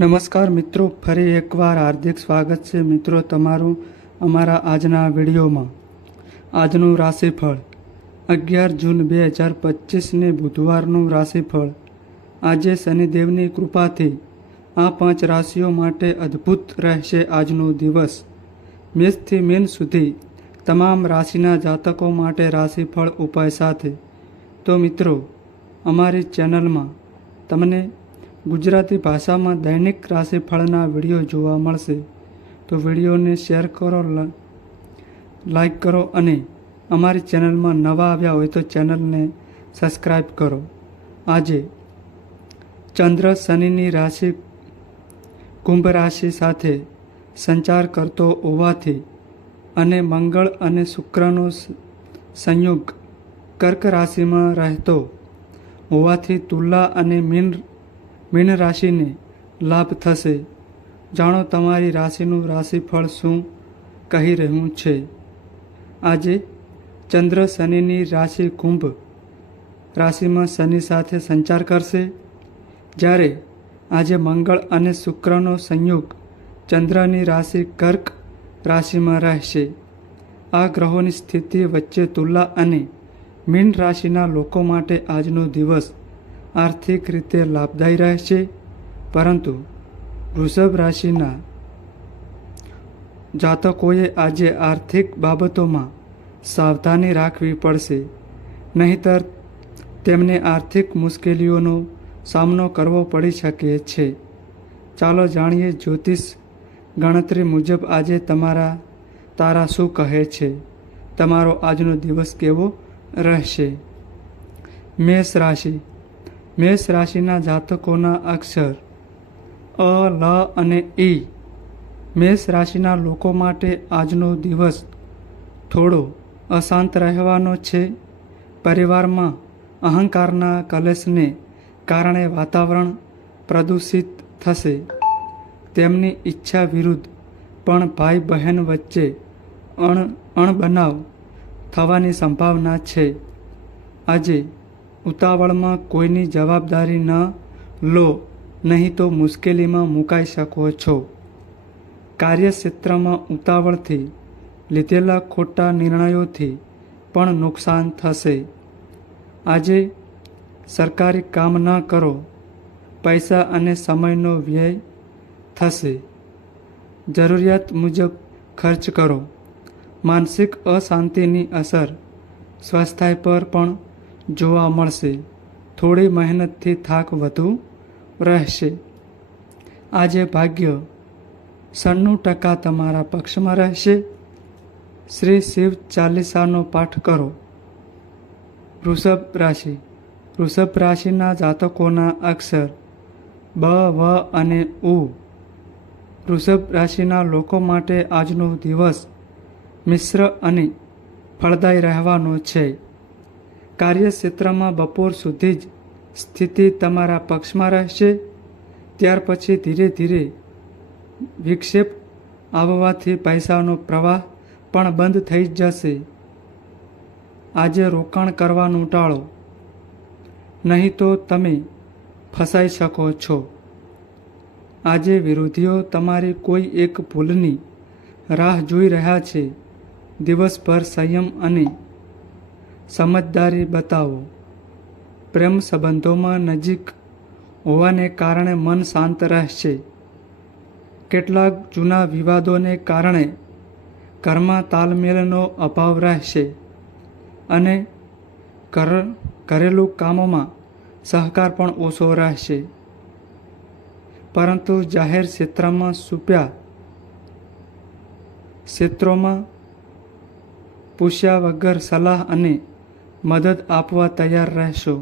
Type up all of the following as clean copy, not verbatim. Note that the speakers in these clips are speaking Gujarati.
નમસ્કાર મિત્રો, ફરી એકવાર હાર્દિક સ્વાગત છે મિત્રો તમારું અમારા આજના વિડીયોમાં। આજનું રાશિફળ 11 જૂન 2025ને બુધવારનું રાશિફળ। આજે શનિદેવની કૃપાથી આ 5 રાશિઓ માટે અદ્ભુત રહેશે આજનો દિવસ। મેષથી મીન સુધી તમામ રાશિના જાતકો માટે રાશિફળ ઉપાય સાથે। તો મિત્રો, અમારી ચેનલમાં તમને ગુજરાતી ભાષામાં દૈનિક રાશિફળના વિડીયો જોવા મળશે। તો વિડીયોને શેર કરો, લાઈક કરો અને અમારી ચેનલમાં નવા આવ્યા હોય તો ચેનલને સબસ્ક્રાઈબ કરો। આજે ચંદ્ર શનિની રાશિ કુંભ રાશિ સાથે સંચાર કરતો હોવાથી અને મંગળ અને શુક્રનો સંયોગ કર્ક રાશિમાં રહેતો હોવાથી તુલા અને મીન રાશિને લાભ થશે। જાણો તમારી રાશિનું રાશિફળ શું કહી રહ્યું છે। આજે ચંદ્ર શનિની રાશિ કુંભ રાશિમાં શનિ સાથે સંચાર કરશે, જ્યારે આજે મંગળ અને શુક્રનો સંયોગ ચંદ્રની રાશિ કર્ક રાશિમાં રહેશે। આ ગ્રહોની સ્થિતિ વચ્ચે તુલા અને મીન રાશિના લોકો માટે આજનો દિવસ આર્થિક રીતે લાભદાયી રહેશે, પરંતુ વૃષભ રાશિના જાતકોએ આજે આર્થિક બાબતોમાં સાવધાની રાખવી પડશે, નહીંતર તેમને આર્થિક મુશ્કેલીઓનો સામનો કરવો પડી શકે છે। ચાલો જાણીએ જ્યોતિષ ગણતરી મુજબ આજે તમારા તારા શું કહે છે, તમારો આજનો દિવસ કેવો રહેશે। મેષ રાશિ। મેષ રાશિના જાતકોના અક્ષર અ, લ અને ઈ। મેષ રાશિના લોકો માટે આજનો દિવસ થોડો અશાંત રહેવાનો છે। પરિવારમાં અહંકારના કલેશને કારણે વાતાવરણ પ્રદૂષિત થશે। તેમની ઈચ્છા વિરુદ્ધ પણ ભાઈ બહેન વચ્ચે અણબનાવ થવાની સંભાવના છે। આજે ઉતાવળમાં કોઈની જવાબદારી ન લો, નહીં તો મુશ્કેલીમાં મુકાઈ શકો છો। કાર્યક્ષેત્રમાં ઉતાવળથી લીધેલા ખોટા નિર્ણયોથી પણ નુકસાન થશે। આજે સરકારી કામ ન કરો, પૈસા અને સમયનો વ્યય થશે। જરૂરિયાત મુજબ ખર્ચ કરો। માનસિક અશાંતિની અસર સ્વાસ્થ્ય પર પણ જોવા મળશે। થોડી મહેનતથી થાક વધુ રહેશે। આજે ભાગ્ય 96% તમારા પક્ષમાં રહેશે। શ્રી શિવ ચાલીસાનો પાઠ કરો। વૃષભ રાશિ। વૃષભ રાશિના જાતકોના અક્ષર બ, વ અને ઉ। વૃષભ રાશિના લોકો માટે આજનો દિવસ મિશ્ર અને ફળદાયી રહેવાનો છે। કાર્યક્ષેત્રમાં બપોર સુધી જ સ્થિતિ તમારા પક્ષમાં રહેશે, ત્યાર પછી ધીરે ધીરે વિક્ષેપ આવવાથી પૈસાનો પ્રવાહ પણ બંધ થઈ જશે। આજે રોકાણ કરવાનું ટાળો, નહીં તો તમે ફસાઈ શકો છો। આજે વિરોધીઓ તમારી કોઈ એક ભૂલની રાહ જોઈ રહ્યા છે। દિવસભર સંયમ અને સમજદારી બતાવો। પ્રેમ સંબંધોમાં નજીક હોવાને કારણે મન શાંત રહેશે। કેટલાક જૂના વિવાદોને કારણે ઘરમાં તાલમેલનો અભાવ રહેશે અને ઘરેલું કામોમાં સહકાર પણ ઓછો રહેશે। પરંતુ જાહેર ક્ષેત્રમાં ક્ષેત્રોમાં પૂછ્યા વગર સલાહ અને મદદ આપવા તૈયાર રહેશો।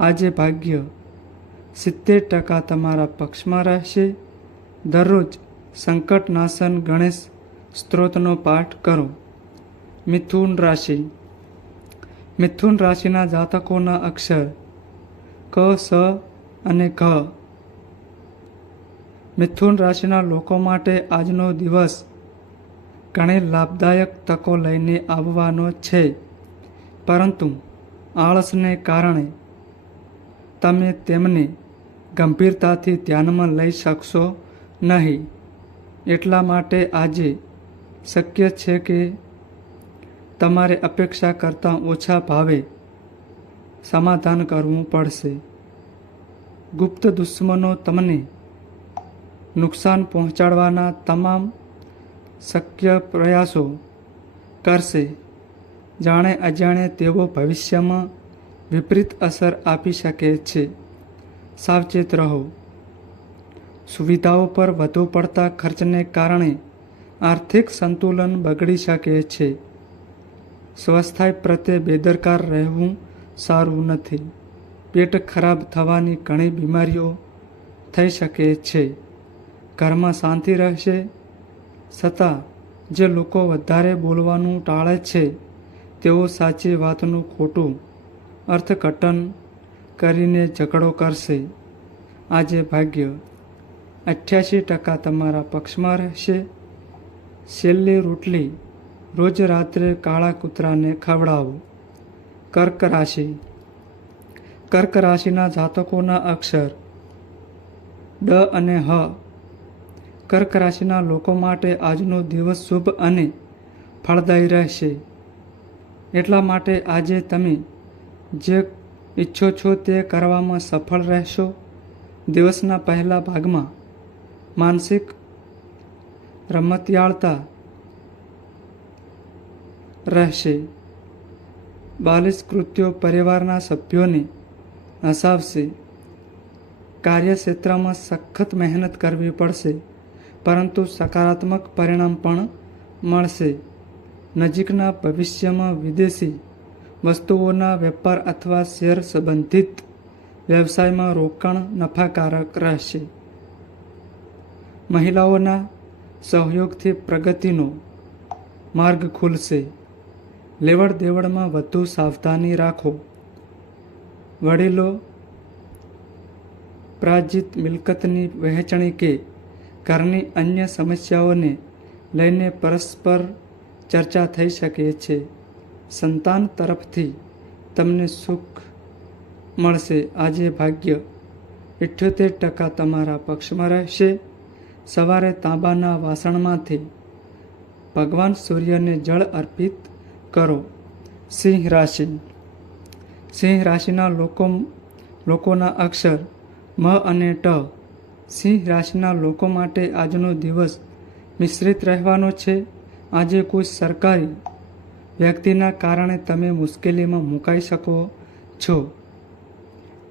આજે ભાગ્ય 70% તમારા પક્ષમાં રહેશે। દરરોજ સંકટનાશન ગણેશ સ્ત્રોતનો પાઠ કરો। મિથુન રાશિ। મિથુન રાશિના જાતકોના અક્ષર ક, સ અને ઘ। મિથુન રાશિના લોકો માટે આજનો દિવસ ઘણી લાભદાયક તકો લઈને આવવાનો છે, પરંતુ આળસને કારણે તમે તેમને ગંભીરતાથી ધ્યાનમાં લઈ શકશો નહીં. એટલા માટે આજે શક્ય છે કે તમારે અપેક્ષા કરતાં ઓછા ભાવે સમાધાન કરવું પડશે. ગુપ્ત દુશ્મનો તમને નુકસાન પહોંચાડવાના તમામ શક્ય પ્રયાસો કરશે. જાણે અજાણે તેઓ ભવિષ્યમાં વિપરીત અસર આપી શકે છે. સાવચેત રહો. સુવિધાઓ પર વધુ પડતા ખર્ચને કારણે આર્થિક સંતુલન બગડી શકે છે. સ્વાસ્થ્ય પ્રત્યે બેદરકાર રહેવું સારું નથી. પેટ ખરાબ થવાની ઘણી બીમારીઓ થઈ શકે છે. ઘરમાં શાંતિ રહેશે, છતાં જે લોકો વધારે બોલવાનું ટાળે છે તેઓ સાચી વાતનું ખોટું અર્થઘટન કરીને ઝઘડો કરશે. આજે ભાગ્ય 88% તમારા પક્ષમાં રહેશે. છેલ્લી રોટલી રોજ રાત્રે કાળા કૂતરાને ખવડાવો. કર્ક રાશિ. કર્ક રાશિના જાતકોના અક્ષર ડ અને હ. કર્ક રાશિના લોકો માટે આજનો દિવસ શુભ અને ફળદાયી રહેશે. એટલા માટે આજે તમે જે ઈચ્છો છો તે કરવામાં સફળ રહેશો. દિવસના પહેલા ભાગમાં માનસિક રમતિયાળતા રહેશે. બાલિશ કૃત્યો પરિવારના સભ્યોને હસાવશે. કાર્યક્ષેત્રમાં સખત મહેનત કરવી પડશે, પરંતુ સકારાત્મક પરિણામ પણ મળશે. નજીકના ભવિષ્યમાં વિદેશી વસ્તુઓના વેપાર અથવા શેર સંબંધિત વ્યવસાયમાં રોકાણ નફાકારક રહેશે. મહિલાઓના સહયોગથી પ્રગતિનો માર્ગ ખુલશે. લેવડ દેવડમાં વધુ સાવધાની રાખો. વડીલો પ્રાજિત મિલકતની વહેંચણી કે ઘરની અન્ય સમસ્યાઓને લઈને પરસ્પર ચર્ચા થઈ શકે છે. સંતાન તરફથી તમને સુખ મળશે. આજે ભાગ્ય 78% તમારા પક્ષમાં રહેશે. સવારે તાંબાના વાસણમાંથી ભગવાન સૂર્યને જળ અર્પિત કરો. સિંહ રાશિ. સિંહ રાશિના લોકોના અક્ષર મ અને ટ. સિંહ રાશિના લોકો માટે આજનો દિવસ મિશ્રિત રહેવાનો છે. આજે કોઈ સરકારી વ્યક્તિના કારણે તમે મુશ્કેલીમાં મુકાઈ શકો છો.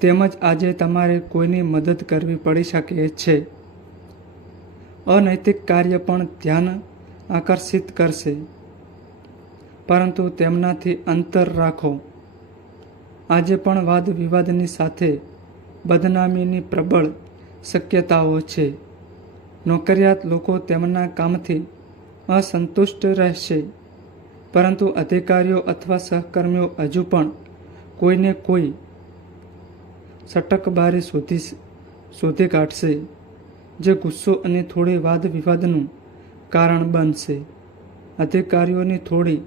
તેમજ આજે તમારે કોઈની મદદ કરવી પડી શકે છે. અનૈતિક કાર્ય પણ ધ્યાન આકર્ષિત કરશે, પરંતુ તેમનાથી અંતર રાખો. આજે પણ વાદ વિવાદની સાથે બદનામીની પ્રબળ શક્યતાઓ છે. નોકરિયાત લોકો તેમના કામથી અસંતુષ્ટ રહેશે, પરંતુ અધિકારીઓ અથવા સહકર્મીઓ હજુ પણ કોઈને કોઈ સટકબારી શોધી કાઢશે, જે ગુસ્સો અને થોડી વાદ વિવાદનું કારણ બનશે. અધિકારીઓની થોડી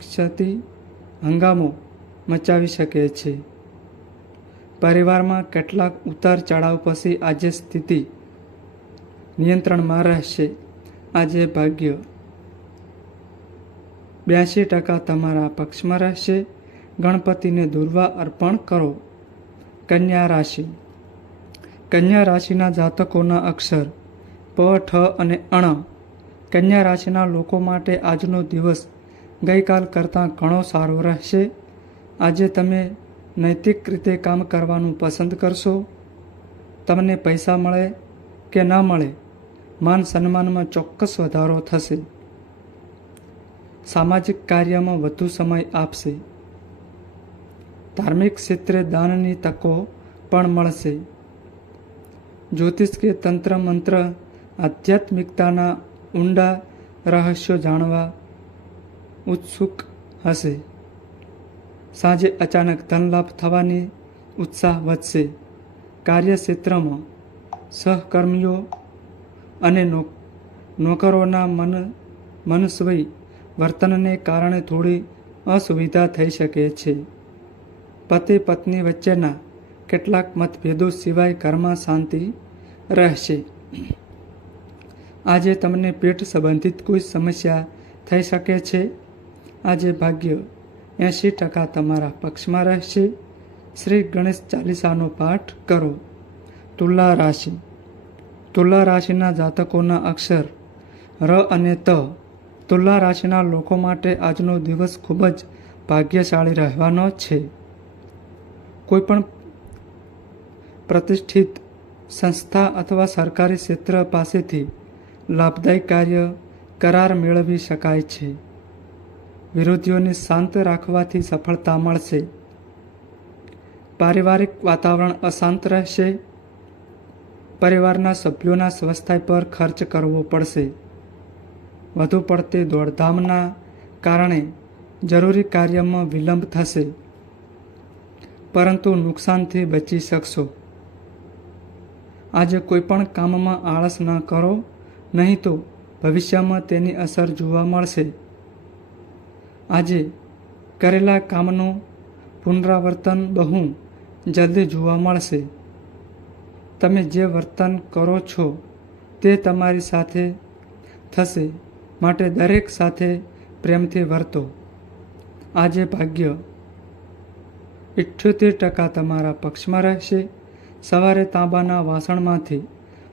ક્ષતિ હંગામો મચાવી શકે છે. પરિવારમાં કેટલાક ઉતાર ચઢાવ પછી આજે સ્થિતિ નિયંત્રણમાં રહેશે. આજે ભાગ્ય 82% તમારા પક્ષમાં રહેશે. ગણપતિને દુર્વા અર્પણ કરો. કન્યા રાશિ. કન્યા રાશિના જાતકોના અક્ષર પ, ઠ અને અણ. કન્યા રાશિના લોકો માટે આજનો દિવસ ગઈકાલ કરતાં ઘણો સારો રહેશે. આજે તમે નૈતિક રીતે કામ કરવાનું પસંદ કરશો. તમને પૈસા મળે કે ન મળે, માન સન્માનમાં ચોક્કસ વધારો થશે. સામાજિક કાર્યમાં વધુ સમય આપશે. ધાર્મિક ક્ષેત્રે દાનની તકો પણ મળશે. જ્યોતિષ કે તંત્ર મંત્ર આધ્યાત્મિકતાના ઊંડા રહસ્યો જાણવા ઉત્સુક હશે. સાંજે અચાનક ધનલાભ થવાની ઉત્સાહ વધશે. કાર્યક્ષેત્રમાં સહકર્મીઓ અને નોકરોના મનસ્વી વર્તનને કારણે થોડી અસુવિધા થઈ શકે છે. પતિ પત્ની વચ્ચેના કેટલાક મતભેદો સિવાય ઘરમાં શાંતિ રહેશે. આજે તમને પેટ સંબંધિત કોઈ સમસ્યા થઈ શકે છે. આજે ભાગ્ય 80% તમારા પક્ષમાં રહેશે. શ્રી ગણેશ ચાલીસાનો પાઠ કરો. તુલા રાશિ. તુલા રાશિના જાતકોના અક્ષર ર અને ત. તુલા રાશિના લોકો માટે આજનો દિવસ ખૂબ જ ભાગ્યશાળી રહેવાનો છે. કોઈપણ પ્રતિષ્ઠિત સંસ્થા અથવા સરકારી ક્ષેત્ર પાસેથી લાભદાયી કાર્ય કરાર મેળવી શકાય છે. વિરોધીઓને શાંત રાખવાથી સફળતા મળશે. પારિવારિક વાતાવરણ અશાંત રહેશે. પરિવારના સભ્યોના સ્વાસ્થ્ય પર ખર્ચ કરવો પડશે. વધુ પડતી દોડધામના કારણે જરૂરી કાર્યમાં વિલંબ થશે, પરંતુ નુકસાનથી બચી શકશો. આજે કોઈ પણ કામમાં આળસ ન કરો, નહીં તો ભવિષ્યમાં તેની અસર જોવા મળશે. આજે કરેલા કામનું પુનરાવર્તન બહુ જલ્દી જોવા મળશે. તમે જે વર્તન કરો છો તે તમારી સાથે થશે, માટે દરેક સાથે પ્રેમથી વર્તો. આજે ભાગ્ય 78% તમારા પક્ષમાં રહેશે. સવારે તાંબાના વાસણમાંથી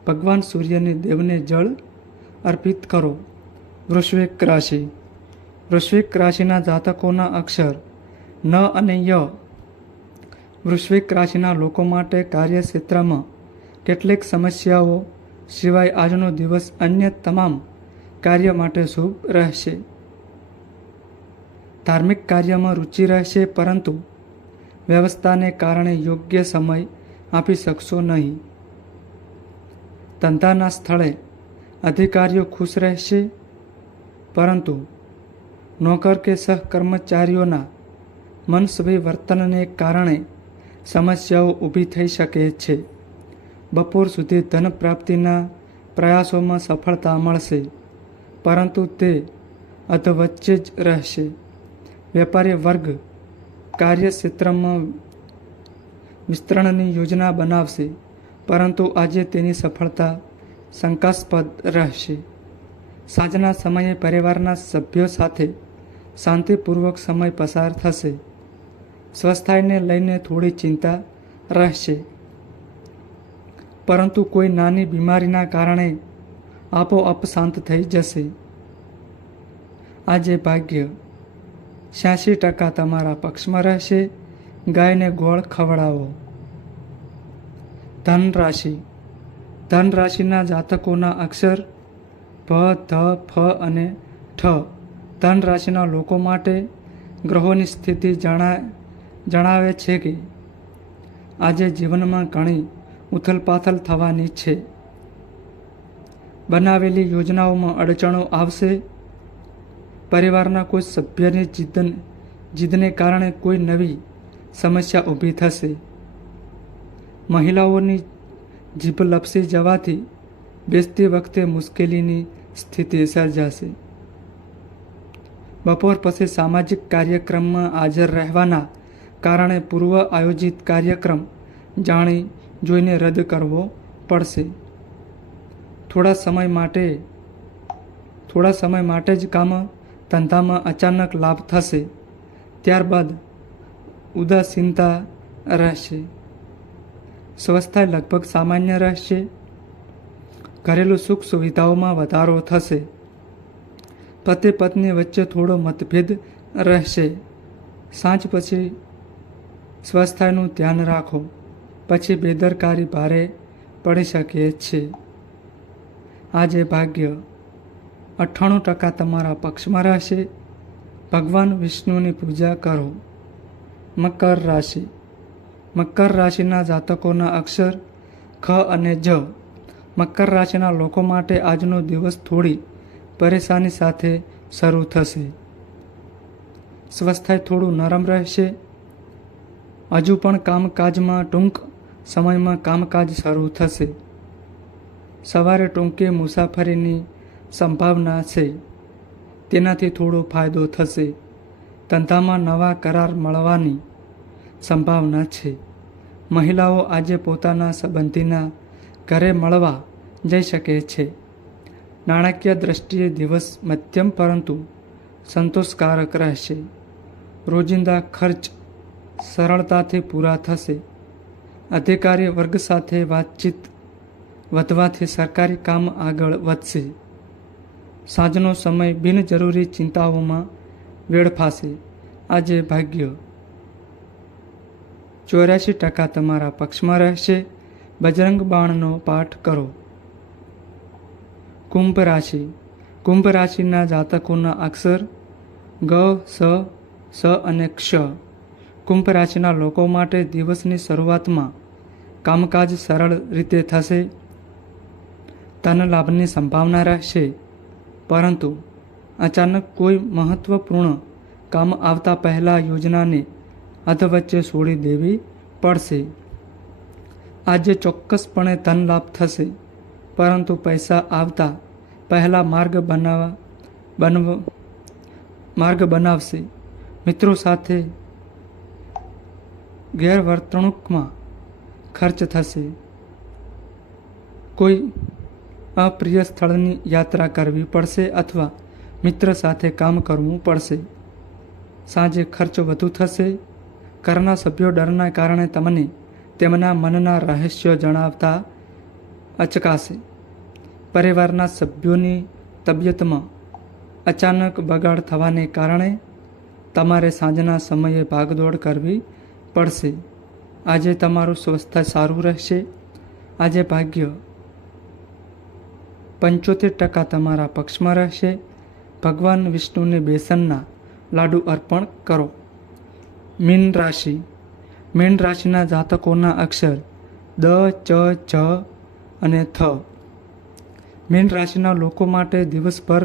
ભગવાન સૂર્યને દેવને જળ અર્પિત કરો. વૃશ્ચિક રાશિ. વૃશ્ચિક રાશિના જાતકોના અક્ષર ન અને ય. વૃશ્ચિક રાશિના લોકો માટે કાર્યક્ષેત્રમાં કેટલીક સમસ્યાઓ સિવાય આજનો દિવસ અન્ય તમામ કાર્ય માટે શુભ રહેશે. ધાર્મિક કાર્યમાં રુચિ રહેશે, પરંતુ વ્યવસ્થાને કારણે યોગ્ય સમય આપી શકશો નહીં. ધંધાના સ્થળે અધિકારીઓ ખુશ રહેશે, પરંતુ નોકર કે સહકર્મચારીઓના મનસ્વી વર્તનને કારણે સમસ્યાઓ ઊભી થઈ શકે છે. બપોર સુધી ધન પ્રાપ્તિના પ્રયાસોમાં સફળતા મળશે, પરંતુ તે અધવચ્ચે જ રહેશે. વેપારી વર્ગ કાર્યક્ષેત્રમાં વિસ્તરણની યોજના બનાવશે, પરંતુ આજે તેની સફળતા શંકાસ્પદ રહેશે. સાંજના સમયે પરિવારના સભ્યો સાથે શાંતિપૂર્વક સમય પસાર થશે. સ્વાસ્થ્યને લઈને થોડી ચિંતા રહેશે, પરંતુ કોઈ નાની બીમારીના કારણે આપોઆપ શાંત થઈ જશે. આજે ભાગ્ય 86% તમારા પક્ષમાં રહેશે. ગાયને ગોળ ખવડાવો. ધન રાશિ. ધન રાશિના જાતકોના અક્ષર ભ, ધ, ફ અને ઠ. ધન રાશિના લોકો માટે ગ્રહોની સ્થિતિ જણાવે છે કે આજે જીવનમાં ઘણી ઉથલપાથલ થવાની છે. બનાવેલી યોજનાઓમાં અડચણો આવશે. પરિવારના કોઈ સભ્યની જીદને કારણે કોઈ નવી સમસ્યા ઊભી થશે. મહિલાઓની જીભ લપસી જવાથી બેસતી વખતે મુશ્કેલીની સ્થિતિ સર્જાશે. બપોર પછી સામાજિક કાર્યક્રમમાં હાજર રહેવાના કારણે પૂર્વ આયોજિત કાર્યક્રમ જાણી જોઈને રદ કરવો પડશે. થોડા સમય માટે જ કામ ધંધામાં અચાનક લાભ થશે, ત્યારબાદ ઉદાસીનતા રહેશે. સ્વાસ્થ્ય લગભગ સામાન્ય રહેશે. ઘરેલું સુખ સુવિધાઓમાં વધારો થશે. પતિ પત્ની વચ્ચે થોડો મતભેદ રહેશે. સાંજ પછી સ્વાસ્થ્યનું ધ્યાન રાખો, પછી બેદરકારી ભારે પડી શકે છે. આજે ભાગ્ય 98% તમારા પક્ષમાં રહેશે. ભગવાન વિષ્ણુની પૂજા કરો. મકર રાશિ. મકર રાશિના જાતકોના અક્ષર ખ અને જ. મકર રાશિના લોકો માટે આજનો દિવસ થોડી પરેશાની સાથે શરૂ થશે. સ્વાસ્થ્ય થોડું નરમ રહેશે. હજુ પણ કામકાજમાં ટૂંક સમયમાં કામકાજ શરૂ થશે. સવારે ટૂંકી મુસાફરીની સંભાવના છે, તેનાથી થોડો ફાયદો થશે. ધંધામાં નવા કરાર મળવાની સંભાવના છે. મહિલાઓ આજે પોતાના સંબંધીના ઘરે મળવા જઈ શકે છે. નાણાકીય દ્રષ્ટિએ દિવસ મધ્યમ પરંતુ સંતોષકારક રહેશે. રોજિંદા ખર્ચ સરળતાથી પૂરા થશે. અધિકારી વર્ગ સાથે વાતચીત વધવાથી સરકારી કામ આગળ વધશે. સાંજનો સમય બિનજરૂરી ચિંતાઓમાં વેડફાશે. આજે ભાગ્ય 84% તમારા પક્ષમાં રહેશે. બજરંગ બાણનો પાઠ કરો. કુંભ રાશિ. કુંભ રાશિના જાતકોના અક્ષર ગ, સ અને ક્ષ. કુંભ રાશિના લોકો માટે દિવસની શરૂઆતમાં કામકાજ સરળ રીતે થશે. ધન લાભની સંભાવના રહેશે, પરંતુ અચાનક કોઈ મહત્વપૂર્ણ કામ આવતા પહેલા યોજનાને અધવચ્ચે છોડી દેવી પડશે. આજે ચોક્કસપણે ધન લાભ થશે, પરંતુ પૈસા આવતા પહેલા માર્ગ બનાવશે. મિત્રો સાથે ગેરવર્તણૂકમાં ખર્ચ થશે. કોઈ અપ્રિય સ્થળની યાત્રા કરવી પડશે અથવા મિત્ર સાથે કામ કરવું પડશે. સાંજે ખર્ચ વધુ થશે. ઘરના સભ્યો ડરના કારણે તમને તેમના મનના રહસ્યો જણાવતા અચકાશે. પરિવારના સભ્યોની તબિયતમાં અચાનક બગાડ થવાને કારણે તમારે સાંજના સમયે ભાગદોડ કરવી પડશે. આજે તમારું સ્વાસ્થ્ય સારું રહેશે. આજે ભાગ્ય 75% તમારા પક્ષમાં રહેશે. ભગવાન વિષ્ણુને બેસનના લાડુ અર્પણ કરો. મીન રાશિ. મીન રાશિના જાતકોના અક્ષર દ, ચ, જ અને થ. મીન રાશિના લોકો માટે દિવસભર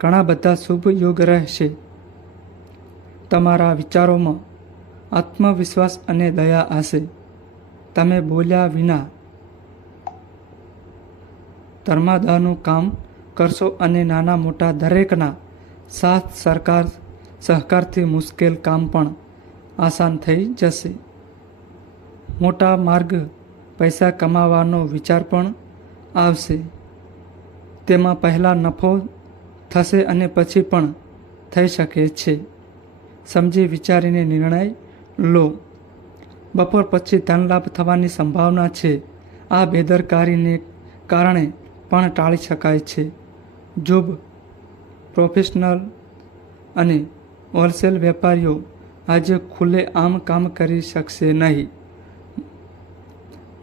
ઘણા બધા શુભ યોગ રહેશે. તમારા વિચારોમાં આત્મવિશ્વાસ અને દયા હશે. તમે બોલ્યા વિના ધર્માદાનું કામ કરશો અને નાના મોટા દરેકના સાથ સહકારથી મુશ્કેલ કામ પણ આસાન થઈ જશે. મોટા માર્ગ પૈસા કમાવાનો વિચાર પણ આવશે. તેમાં પહેલાં નફો થશે અને પછી પણ થઈ શકે છે. સમજી વિચારીને નિર્ણય લો. બપોર પછી ધન લાભ થવાની સંભાવના છે. આ બેદરકારીને કારણે પણ ટાળી શકાય છે. જોબ પ્રોફેશનલ અને હોલસેલ વેપારીઓ આજે ખુલ્લે આમ કામ કરી શકશે નહીં.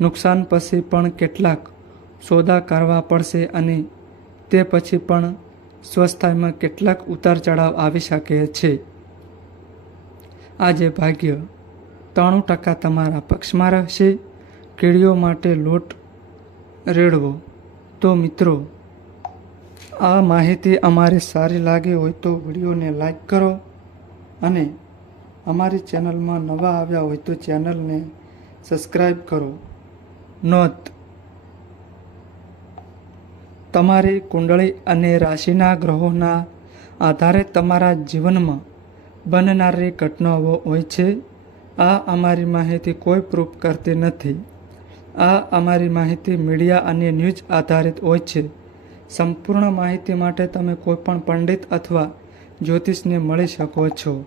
નુકસાન પછી પણ કેટલાક સોદા કરવા પડશે અને તે પછી પણ સ્વાસ્થ્યમાં કેટલાક ઉતાર ચઢાવ આવી શકે છે. આજે ભાગ્ય 93% તમારા પક્ષમાં રહેશે. કીડીઓ માટે લોટ રેડવો. તો મિત્રો, આ માહિતી અમારી સારી લાગી હોય તો વિડીયોને લાઈક કરો અને અમારી ચેનલમાં નવા આવ્યા હોય તો ચેનલને સબસ્ક્રાઈબ કરો. નોંધ: તમારી કુંડળી અને રાશિના ગ્રહોના આધારે તમારા જીવનમાં બનનારી ઘટનાઓ હોય છે. આ અમારી માહિતી કોઈ પ્રૂફ કરતી નથી. આ અમારી માહિતી મીડિયા અને ન્યૂઝ આધારિત હોય છે. સંપૂર્ણ માહિતી માટે તમે કોઈપણ પંડિત અથવા જ્યોતિષને મળી શકો છો.